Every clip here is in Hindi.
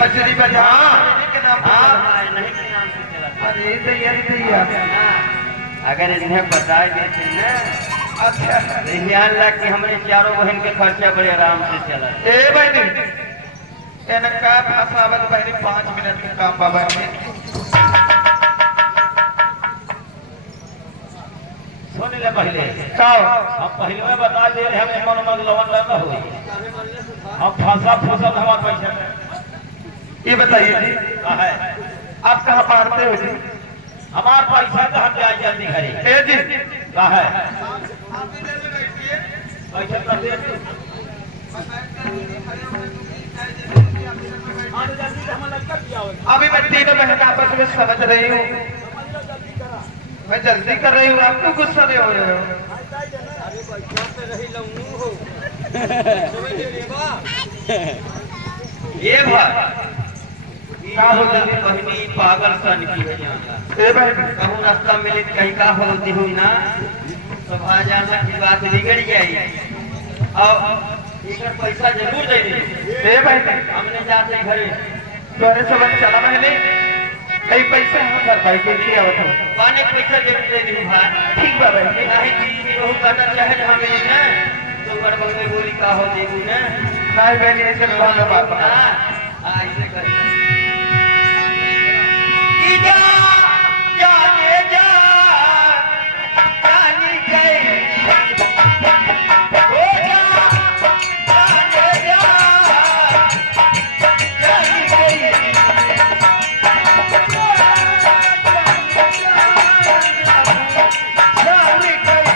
खजरी बजा के नाम नहीं के नाम से चला। अरे दैया अगर इन्हें बता देते ना, अच्छा ध्यान रख कि हमारे चारों बहन के खर्चा बड़े आराम से चला। ए बहनी इनका फसावल बहनी 5 मिनट के काम बाबा में सुन ले पहले काओ हम पहले में बता दे रहे हैं मन मग लवन ना हो हम फंसा फंसा हमारा पैसा। ये बताइए जी का है आप कहाँ मारते हो जी? हमारा पैसा तो हम जाए जल्दी घरे ए जी का है पैसा कर दे अभी मैं तीनों बहन आपस में समझ रही हूँ, मैं जल्दी कर रही हूँ, आपको गुस्सा नहीं हो रहे हो? ये भाई का हो जल्दी बहनी पागल सन की ए बहन कहूँ रास्ता मिले कहीं का होती हुई ना तो जाना की बात बिगड़ गई और एक पैसा जरूर दे दी। ए बहन हमने जाते घरे तोरे सब चला बहने कई पैसे हम घर भाई के लिए आवत हूँ। पाने पैसा जरूर दे दी भाई। ठीक बा बहन नहीं चीज बहुत कटर चाहे हमें ना तो गड़बड़ में बोली का हो देबू ना नहीं बहन ऐसे भाग बात बता ऐसे कर जा जाने जा जानी गई हो जा जाने जा जानी गई जानी गई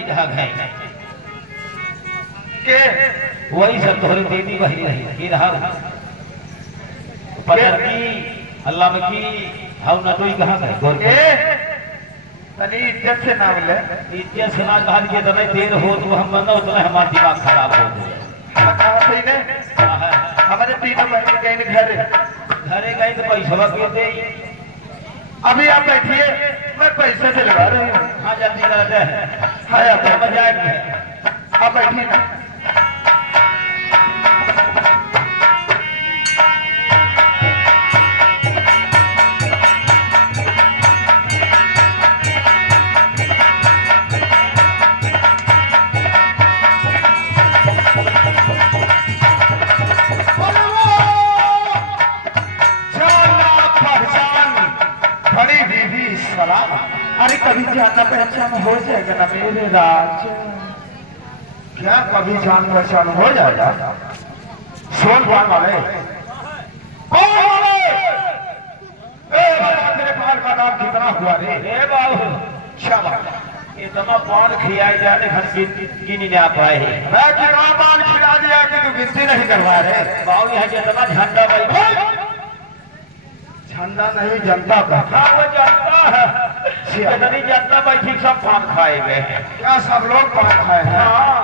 के ना के वही सब तोहरी दीदी बहरी रही की रहा पतर की अल्लाह की हम न कोई कहां गए गोर ए तनी इज्जत से नाम ले इज्जत से ना कहा के तने देर हो तो हम बंदा उतना हमारा दिमाग खराब हो गया। कहा सही ने हमारे तीनों बहन गए घरे गए तो पैसा के दे अभी आप बैठिए मैं पैसे दिलवा रही हूँ। हाँ जल्दी करते हैं हाँ आप मजाक में आप बैठिए ना अरे कभी जाना पहचान हो जाएगा ना मेरे राज। क्या कभी जान पहचान हो जाएगा? सोन वाले कौन वाले? तेरे पाल का नाम कितना हुआ रे? ए बाबू क्या बात है? इतना पान खियाए जाने घर गिन नहीं आ पाए मैं कितना पान खिला दिया कि तू गिनती नहीं करवा रहे? बाबू यहाँ जितना झंडा भाई झंडा नहीं जनता का। हाँ वो जानता है नहीं जानता भाई ठीक सब पान खाए गए क्या सब लोग पान खाए हैं? हाँ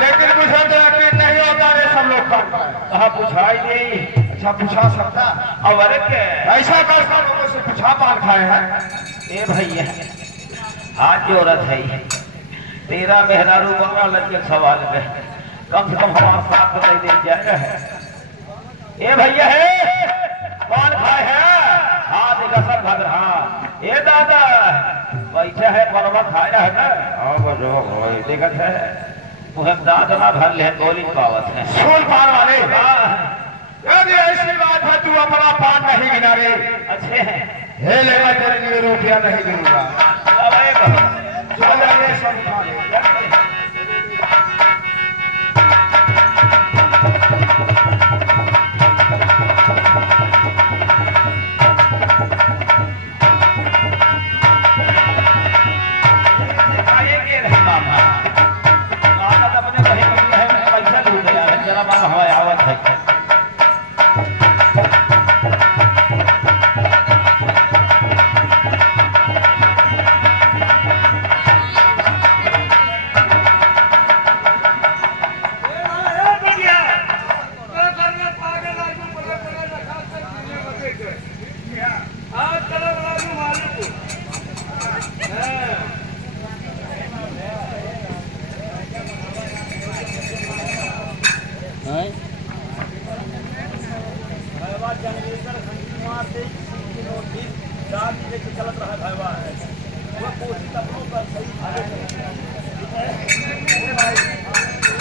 लेकिन मुझे तो यकीन नहीं होता रे सब लोग पान खाए। कहा पूछाई नहीं अच्छा पूछा सकता और क्या ऐसा कैसा लोगों से पूछा पान खाए हैं? ए भैया हाथ की औरत है तेरा मेहरारू बंगा लगे सवाल में कम से कम हमारा साथ बताई दे जाएगा ए भैया है कौन खाए है हाथ का सब भग रहा ए दादा पैसा है बनवा खाया है ना हाँ बजो देखत है मुझे दादा भर ले गोली पावत है सोल पान वाले यदि ऐसी बात है तू अपना पान नहीं गिना रे अच्छे हैं हे ले मैं तेरे लिए रुपया नहीं दूंगा। अब